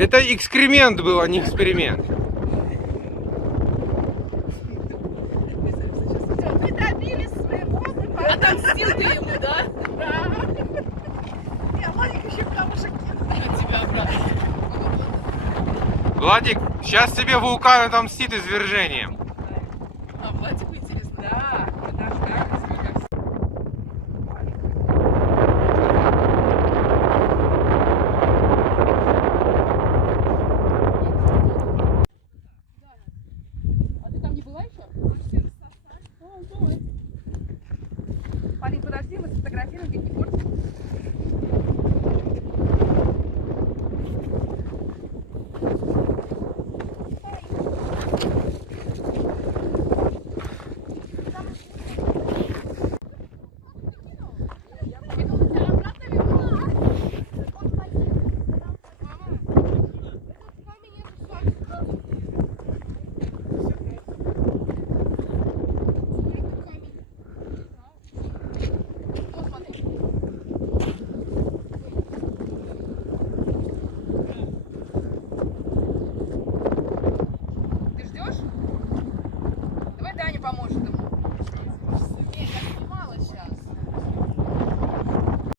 Это экскремент был, а не эксперимент. Мы добились своего, Отомстил ты ему, да? Да. Не, Владик еще камушек кинул. От тебя обратно. Владик, сейчас тебе вулкан отомстит извержением.